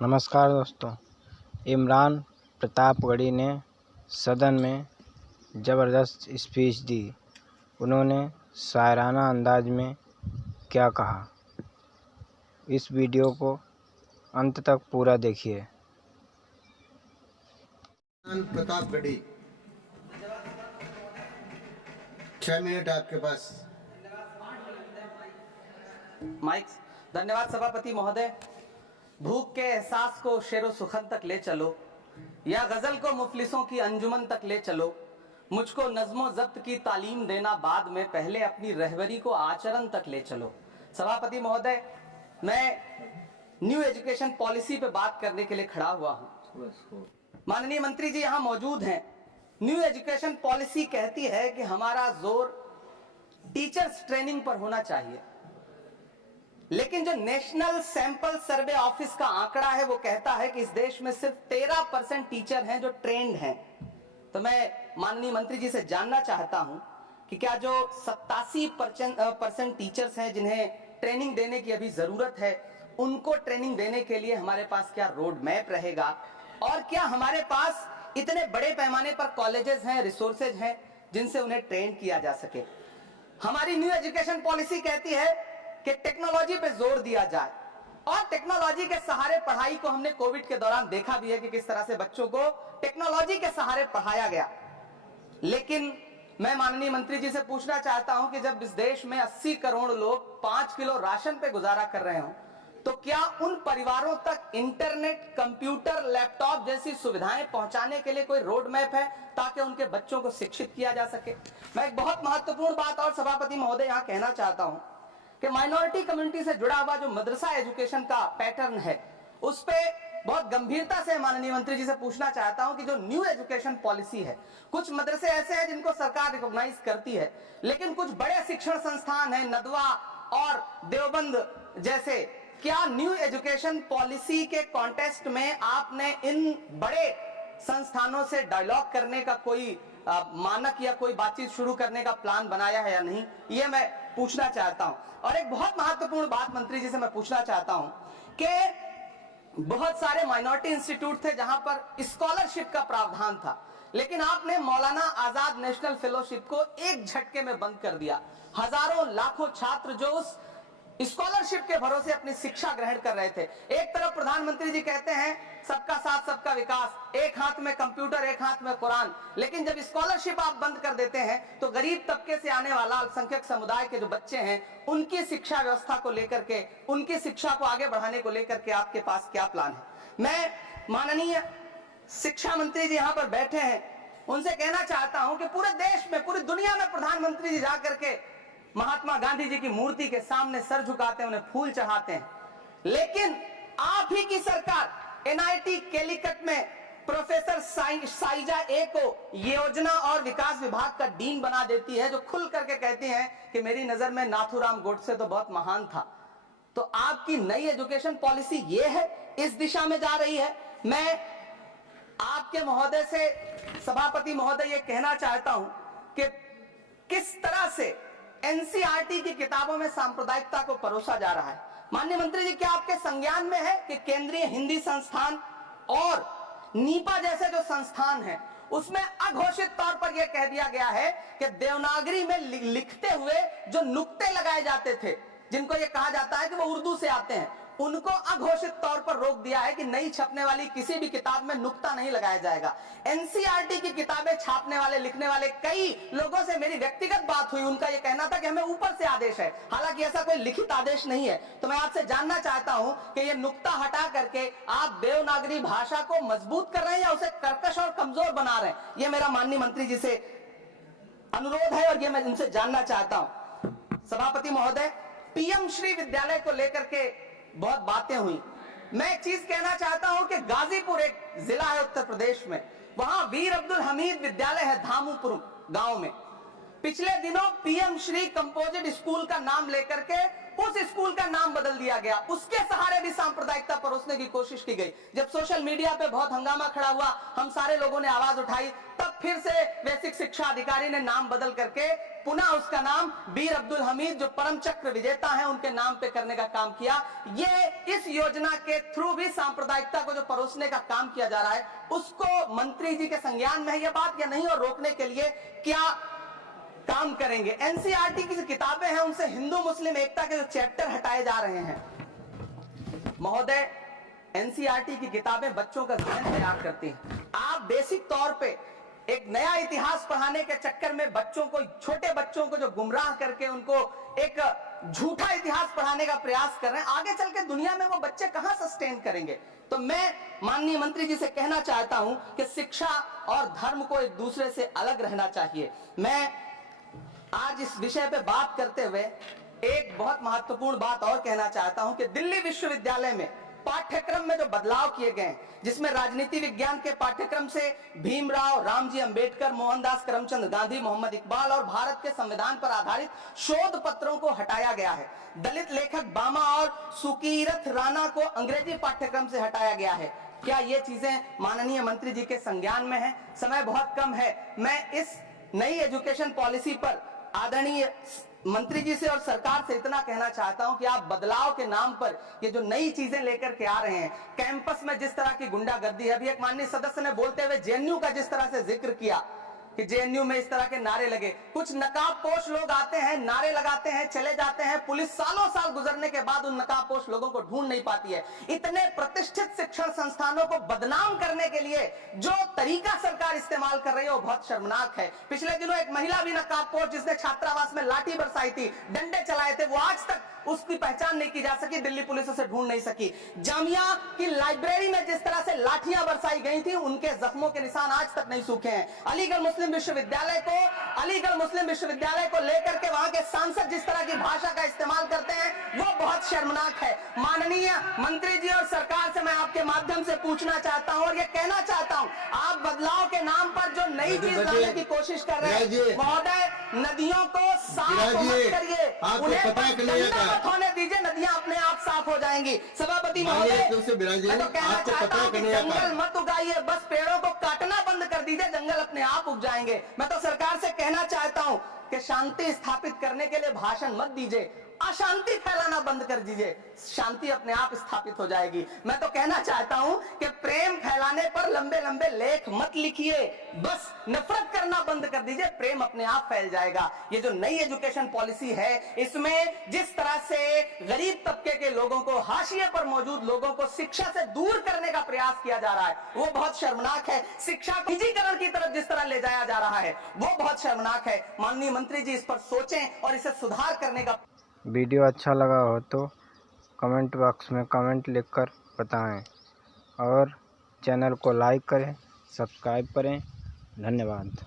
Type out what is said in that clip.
नमस्कार दोस्तों। इमरान प्रतापगढ़ी ने सदन में ज़बरदस्त स्पीच दी। उन्होंने शायराना अंदाज में क्या कहा, इस वीडियो को अंत तक पूरा देखिए। इमरान प्रतापगढ़ी, 6 मिनट आपके पास। माइक। धन्यवाद सभापति महोदय। भूख के एहसास को शेरो सुखन तक ले चलो, या गजल को मुफलिसों की अंजुमन तक ले चलो। मुझको नज्मो जब्त की तालीम देना बाद में, पहले अपनी रहबरी को आचरण तक ले चलो। सभापति महोदय, मैं न्यू एजुकेशन पॉलिसी पे बात करने के लिए खड़ा हुआ हूं। माननीय मंत्री जी यहां मौजूद हैं। न्यू एजुकेशन पॉलिसी कहती है कि हमारा जोर टीचर्स ट्रेनिंग पर होना चाहिए, लेकिन जो नेशनल सैंपल सर्वे ऑफिस का आंकड़ा है वो कहता है कि इस देश में सिर्फ 13% टीचर हैं जो ट्रेंड हैं। तो मैं माननीय मंत्री जी से जानना चाहता हूं कि क्या जो 87% टीचर्स हैं जिन्हें ट्रेनिंग देने की अभी जरूरत है, उनको ट्रेनिंग देने के लिए हमारे पास क्या रोड मैप रहेगा, और क्या हमारे पास इतने बड़े पैमाने पर कॉलेजेस हैं, रिसोर्सेज हैं जिनसे उन्हें ट्रेन किया जा सके। हमारी न्यू एजुकेशन पॉलिसी कहती है कि टेक्नोलॉजी पे जोर दिया जाए, और टेक्नोलॉजी के सहारे पढ़ाई को हमने कोविड के दौरान देखा भी है कि किस तरह से बच्चों को टेक्नोलॉजी के सहारे पढ़ाया गया। लेकिन मैं माननीय मंत्री जी से पूछना चाहता हूं कि जब इस देश में 80 करोड़ लोग 5 किलो राशन पे गुजारा कर रहे हों, तो क्या उन परिवारों तक इंटरनेट, कंप्यूटर, लैपटॉप जैसी सुविधाएं पहुंचाने के लिए कोई रोड मैप है ताकि उनके बच्चों को शिक्षित किया जा सके। मैं एक बहुत महत्वपूर्ण बात और सभापति महोदय यहां कहना चाहता हूं कि माइनॉरिटी कम्युनिटी से जुड़ा हुआ जो मदरसा एजुकेशन का पैटर्न है, उस पे बहुत गंभीरता से माननीय मंत्री जी से पूछना चाहता हूं कि जो न्यू एजुकेशन पॉलिसी है, कुछ मदरसे ऐसे हैं जिनको सरकार रिकॉग्नाइज करती है, लेकिन कुछ बड़े शिक्षण संस्थान हैं, नदवा और देवबंद जैसे, क्या न्यू एजुकेशन पॉलिसी के कॉन्टेस्ट में आपने इन बड़े संस्थानों से डायलॉग करने का कोई मानक या कोई बातचीत शुरू करने का प्लान बनाया है या नहीं, ये मैं पूछना चाहता हूं। और एक बहुत महत्वपूर्ण बात मंत्री जी से मैं पूछना चाहता हूं कि बहुत सारे माइनॉरिटी इंस्टीट्यूट थे जहां पर स्कॉलरशिप का प्रावधान था, लेकिन आपने मौलाना आजाद नेशनल फेलोशिप को एक झटके में बंद कर दिया। हजारों लाखों छात्र जो उस स्कॉलरशिप के भरोसे अपनी शिक्षा ग्रहण कर रहे थे। एक तरफ प्रधानमंत्री जी कहते हैं सबका साथ सबका विकास, एक हाथ में कंप्यूटर एक हाथ में कुरान, लेकिन जब स्कॉलरशिप आप बंद कर देते हैं तो गरीब तबके से आने वाला अल्पसंख्यक समुदाय के जो बच्चे हैं, उनकी शिक्षा व्यवस्था को लेकर के, उनकी शिक्षा को आगे बढ़ाने को लेकर के आपके पास क्या प्लान है। मैं माननीय शिक्षा मंत्री जी यहाँ पर बैठे हैं, उनसे कहना चाहता हूं कि पूरे देश में, पूरी दुनिया में प्रधानमंत्री जी जाकर के महात्मा गांधी जी की मूर्ति के सामने सर झुकाते हैं, उन्हें फूल चढ़ाते हैं, लेकिन आप ही की सरकार एनआईटी कैलीकट में प्रोफेसर साइजा ए को योजना और विकास विभाग का डीन बना देती है, जो खुल करके कहती हैं कि मेरी नजर में नाथूराम गोडसे तो बहुत महान था। तो आपकी नई एजुकेशन पॉलिसी ये है, इस दिशा में जा रही है। मैं आपके महोदय से, सभापति महोदय, ये कहना चाहता हूं कि किस तरह से एनसीईआरटी की किताबों में सांप्रदायिकता को परोसा जा रहा है। माननीय मंत्री जी, क्या आपके संज्ञान में है कि केंद्रीय हिंदी संस्थान और नीपा जैसे जो संस्थान हैं, उसमें अघोषित तौर पर यह कह दिया गया है कि देवनागरी में लिखते हुए जो नुक्ते लगाए जाते थे, जिनको यह कहा जाता है कि वो उर्दू से आते हैं, उनको अघोषित तौर पर रोक दिया है कि नई छपने वाली किसी भी किताब में नुक्ता नहीं लगाया जाएगा। एनसीईआरटी की किताबें छापने वाले, लिखने वाले कई लोगों से मेरी व्यक्तिगत बात हुई, उनका यह कहना था कि हमें ऊपर से आदेश है, हालांकि ऐसा कोई लिखित आदेश नहीं है। तो मैं आपसे जानना चाहता हूं कि यह नुक्ता हटा करके आप देवनागरी भाषा को मजबूत कर रहे हैं या उसे कर्कश और कमजोर बना रहे हैं, यह मेरा माननीय मंत्री जी से अनुरोध है और यह मैं उनसे जानना चाहता हूं। सभापति महोदय, पीएम श्री विद्यालय को लेकर के बहुत बातें हुई। मैं एक चीज कहना चाहता हूं कि गाजीपुर एक जिला है उत्तर प्रदेश में, वहां वीर अब्दुल हमीद विद्यालय है धामूपुर गांव में। पिछले दिनों पीएम श्री कंपोजिट स्कूल का नाम लेकर के उस स्कूल का नाम बदल दिया गया, उसके सहारे भी सांप्रदायिकता परोसने की कोशिश की गई। जब सोशल मीडिया पे बहुत हंगामा खड़ा हुआ, हम सारे लोगों ने आवाज उठाई, तब फिर से बेसिक शिक्षा अधिकारी ने नाम बदल करके पुनः उसका नाम बीर अब्दुल हमीद, जो परम चक्र विजेता हैं, उनके नाम पे करने का काम किया। ये इस योजना के थ्रू भी सांप्रदायिकता को जो परोसने का काम किया जा रहा है, उसको मंत्री जी के संज्ञान में है यह बात या नहीं, और रोकने के लिए क्या काम करेंगे। एनसीईआरटी की जो किताबें हैं उनसे हिंदू मुस्लिम एकता के जो चैप्टर हटाए जा रहे हैं। महोदय, एनसीईआरटी की किताबें बच्चों का ज़हन तैयार करती हैं। आप बेसिक तौर पे एक नया इतिहास पढ़ाने के चक्कर में बच्चों को, छोटे बच्चों को जो गुमराह करके उनको एक झूठा इतिहास पढ़ाने का प्रयास कर रहे हैं, आगे चल के दुनिया में वो बच्चे कहां सस्टेन करेंगे। तो मैं माननीय मंत्री जी से कहना चाहता हूं कि शिक्षा और धर्म को एक दूसरे से अलग रहना चाहिए। मैं आज इस विषय पे बात करते हुए एक बहुत महत्वपूर्ण बात और कहना चाहता हूं कि दिल्ली विश्वविद्यालय में पाठ्यक्रम में जो बदलाव किए गए, जिसमें राजनीति विज्ञान के पाठ्यक्रम से भीमराव रामजी अंबेडकर, मोहनदास करमचंद गांधी, मोहम्मद इकबाल और भारत के संविधान पर आधारित शोध पत्रों को हटाया गया है। दलित लेखक बामा और सुकीरथ राणा को अंग्रेजी पाठ्यक्रम से हटाया गया है। क्या ये चीजें माननीय मंत्री जी के संज्ञान में है? समय बहुत कम है। मैं इस नई एजुकेशन पॉलिसी पर आदरणीय मंत्री जी से और सरकार से इतना कहना चाहता हूं कि आप बदलाव के नाम पर ये जो नई चीजें लेकर के आ रहे हैं, कैंपस में जिस तरह की गुंडागर्दी है, अभी एक माननीय सदस्य ने बोलते हुए जेएनयू का जिस तरह से जिक्र किया कि जेएनयू में इस तरह के नारे लगे, कुछ नकाबपोश लोग आते हैं, नारे लगाते हैं, चले जाते हैं, पुलिस सालों साल गुजरने के बाद उन नकाबपोश लोगों को ढूंढ नहीं पाती है। इतने प्रतिष्ठित शिक्षण संस्थानों को बदनाम करने के लिए जो तरीका सरकार इस्तेमाल कर रही है वो बहुत शर्मनाक है। पिछले दिनों एक महिला भी नकाबपोश, जिसने छात्रावास में लाठी बरसाई थी, डंडे चलाए थे, वो आज तक उसकी पहचान नहीं की जा सकी, दिल्ली पुलिस उसे ढूंढ नहीं सकी। जामिया की लाइब्रेरी में जिस तरह से लाठियां बरसाई गई थी, उनके जख्मों के निशान आज तक नहीं सूखे हैं। अलीगढ़ मुस्लिम विश्वविद्यालय को लेकर के वहां के सांसद जिस तरह की भाषा का इस्तेमाल करते हैं, वो बहुत शर्मनाक है। माननीय मंत्री जी और सरकार से मैं आपके माध्यम से पूछना चाहता हूं और ये कहना चाहता हूं, आप बदलाव के नाम पर जो नई चीज लाने की कोशिश कर रहे हैं, महोदय, नदियों को साफ मत करिए, उन्हें मत होने दीजिए, नदियां अपने आप साफ हो जाएंगी। सभापति महोदय, मैं तो कहना चाहता हूं कि जंगल मत उगाइए, बस पेड़ों को काटना बंद कर दीजिए, जंगल अपने आप उग जाएंगे। मैं तो सरकार से कहना चाहता हूं कि शांति स्थापित करने के लिए भाषण मत दीजिए, अशांति फैलाना बंद कर दीजिए, शांति अपने आप स्थापित हो जाएगी। मैं तो कहना चाहता हूं कि प्रेम फैलाने पर लंबे लंबे लेख मत लिखिए, बस नफरत करना बंद कर दीजिए, प्रेम अपने आप फैल जाएगा। ये जो नई एजुकेशन पॉलिसी है, इसमें जिस तरह से गरीब तबके के लोगों को, हाशिए पर मौजूद लोगों को शिक्षा से दूर करने का प्रयास किया जा रहा है, वो बहुत शर्मनाक है। शिक्षा को निजीकरण की तरफ जिस तरह ले जाया जा रहा है, वो बहुत शर्मनाक है। माननीय मंत्री जी इस पर सोचें और इसे सुधार करने का। वीडियो अच्छा लगा हो तो कमेंट बॉक्स में कमेंट लिखकर बताएं और चैनल को लाइक करें, सब्सक्राइब करें। धन्यवाद।